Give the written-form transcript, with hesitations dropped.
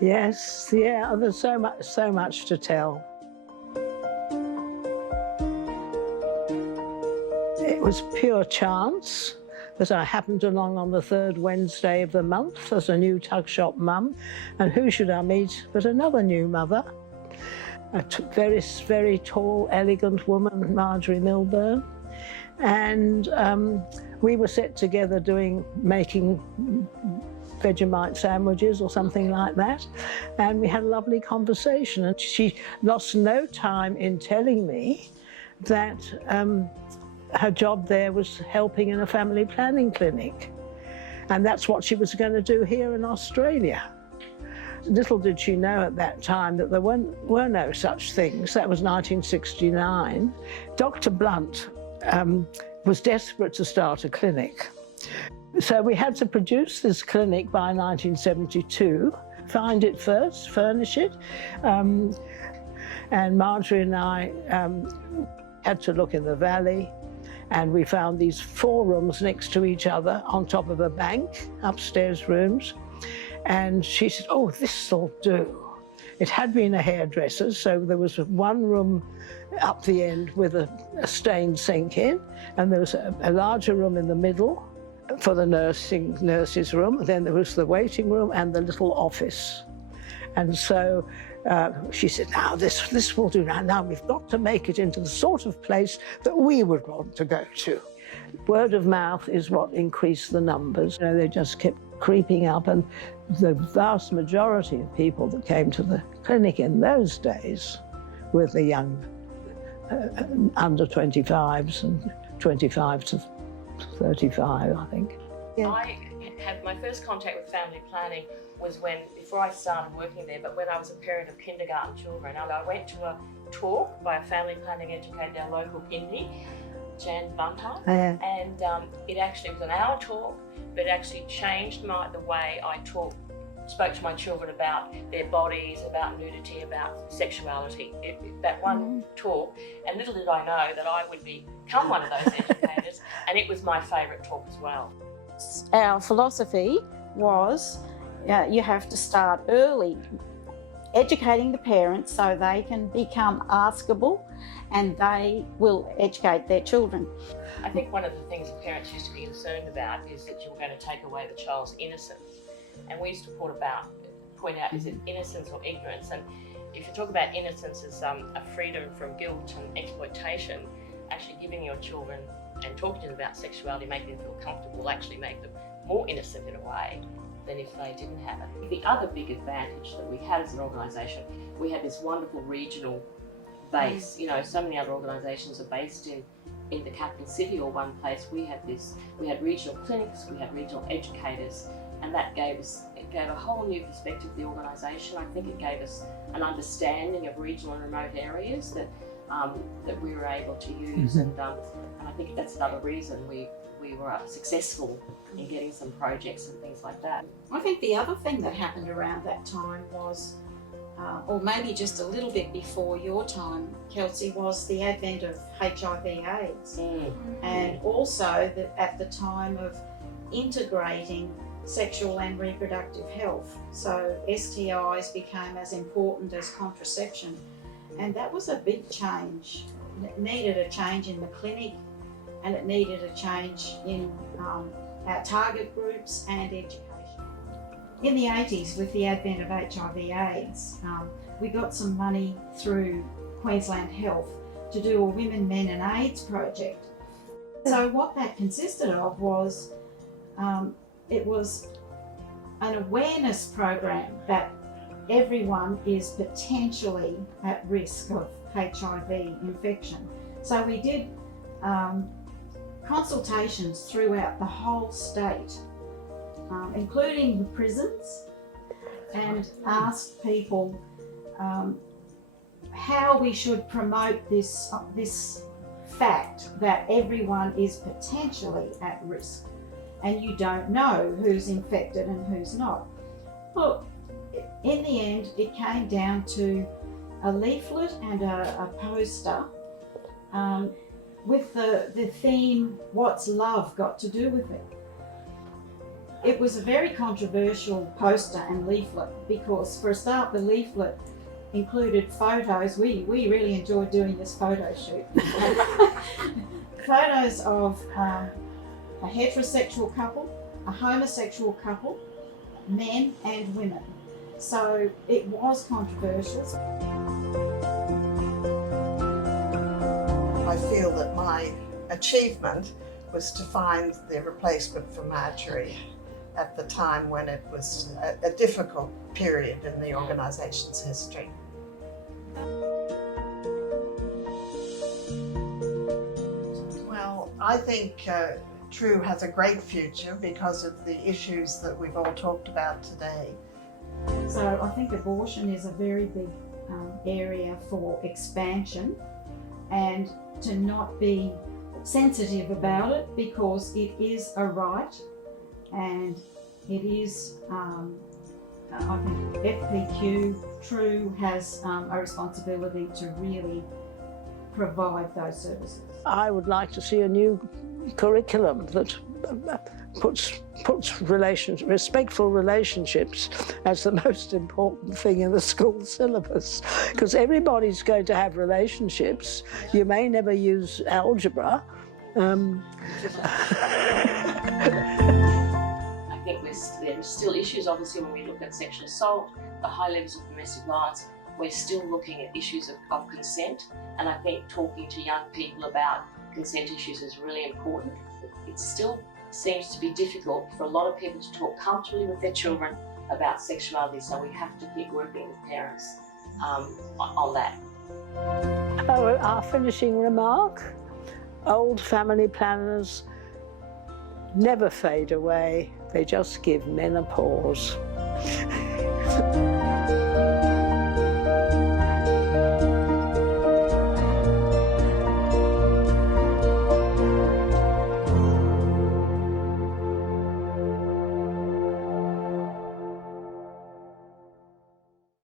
Yes, yeah, there's so much to tell. It was pure chance that I happened along on the third Wednesday of the month as a new tuck shop mum, and who should I meet but another new mother, a very, very tall, elegant woman, Marjorie Milburn, and we were set together making Vegemite sandwiches or something like that, and we had a lovely conversation, and she lost no time in telling me that her job there was helping in a family planning clinic, and that's what she was going to do here in Australia. Little did she know at that time that there were no such things. That was 1969. Dr. Blunt was desperate to start a clinic. So we had to produce this clinic by 1972, find it first, furnish it, and Marjorie and I had to look in the valley, and we found these 4 rooms next to each other on top of a bank, upstairs rooms, and she said, oh, this'll do. It had been a hairdresser's, so there was one room up the end with a stained sink in, and there was a larger room in the middle for the nurse's room. Then there was the waiting room and the little office. And so she said, now this will do. Now we've got to make it into the sort of place that we would want to go to. Word of mouth is what increased the numbers. You know, they just kept creeping up, and the vast majority of people that came to the clinic in those days were the young under 25s and 25 to 35, I think. Yeah. I had my first contact with family planning was before I started working there, but when I was a parent of kindergarten children. I went to a talk by a family planning educator, our local Pindi, Jan Bunter, and it actually was an hour talk, but it actually changed the way I spoke to my children about their bodies, about nudity, about sexuality. That one talk, and little did I know that I would become one of those educators, and it was my favourite talk as well. Our philosophy was you have to start early, educating the parents so they can become askable and they will educate their children. I think one of the things that parents used to be concerned about is that you were going to take away the child's innocence. And we used to point out, is it innocence or ignorance? And if you talk about innocence as a freedom from guilt and exploitation, actually giving your children and talking to them about sexuality, making them feel comfortable, will actually make them more innocent in a way than if they didn't have it. The other big advantage that we had as an organisation, we had this wonderful regional base. You know, so many other organisations are based in the capital city or one place. We had regional clinics, we had regional educators, and that gave a whole new perspective to the organisation. I think it gave us an understanding of regional and remote areas that we were able to use, and I think that's another reason we were successful in getting some projects and things like that. I think the other thing that happened around that time was, or maybe just a little bit before your time, Kelsey, was the advent of HIV/AIDS, and also that at the time of integrating sexual and reproductive health. So STIs became as important as contraception, and that was a big change. It needed a change in the clinic, and it needed a change in our target groups and education. In the 80s, with the advent of HIV/AIDS, we got some money through Queensland Health to do a Women, Men and AIDS project. So what that consisted of was, it was an awareness program that everyone is potentially at risk of HIV infection. So we did consultations throughout the whole state, including the prisons, and asked people how we should promote this fact that everyone is potentially at risk, and you don't know who's infected and who's not. Well, in the end, it came down to a leaflet and a poster with the theme, "What's love got to do with it?" it was a very controversial poster and leaflet because, for a start, the leaflet included photos. We really enjoyed doing this photo shoot. Photos of a heterosexual couple, a homosexual couple, men and women. So it was controversial. I feel that my achievement was to find the replacement for Marjorie at the time when it was a difficult period in the organisation's history. Well, I think True has a great future because of the issues that we've all talked about today. So I think abortion is a very big area for expansion, and to not be sensitive about it because it is a right, and it is, I think FPQ, True has a responsibility to really provide those services. I would like to see a new curriculum that puts respectful relationships as the most important thing in the school syllabus, because everybody's going to have relationships. You may never use algebra. I think there's still issues, obviously, when we look at sexual assault, the high levels of domestic violence. We're still looking at issues of consent, and I think talking to young people about consent issues is really important. It still seems to be difficult for a lot of people to talk comfortably with their children about sexuality, so we have to keep working with parents on that. Oh, our finishing remark: old family planners never fade away, they just give men a pause.